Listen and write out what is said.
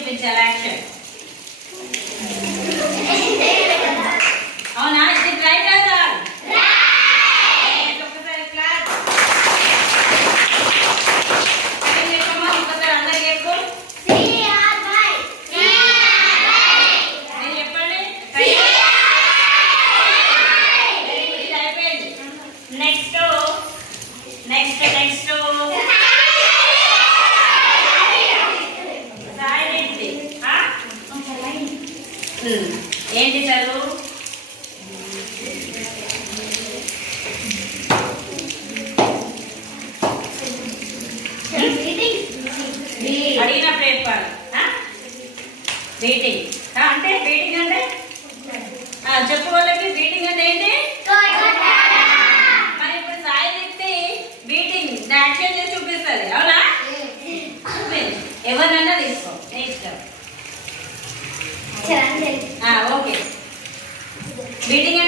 చూపించాలి యాక్షన్. అవునా? ఇది రైట్ కదా? ఒకసారి క్లాస్ చెప్పమ్మా. ఒకసారి అందరికి చెప్పు. నేను చెప్పండి. ఇది అయిపోయింది. నెక్స్ట్ నెక్స్ట్ నెక్స్ట్ ఏంటి చదువు? అడిగినప్పుడు చెప్పాలి. బీటింగ్ అంటే బీటింగ్ అంటే చెప్పు వాళ్ళకి. బీటింగ్ అంటే ఏంటి? మరి ఇప్పుడు సాయి చెప్తే బీటింగ్ యాక్షన్ చేసి చూపిస్తుంది. అవునా? ఎవరినన్నా తీసుకో. Next okay. బీటింగ్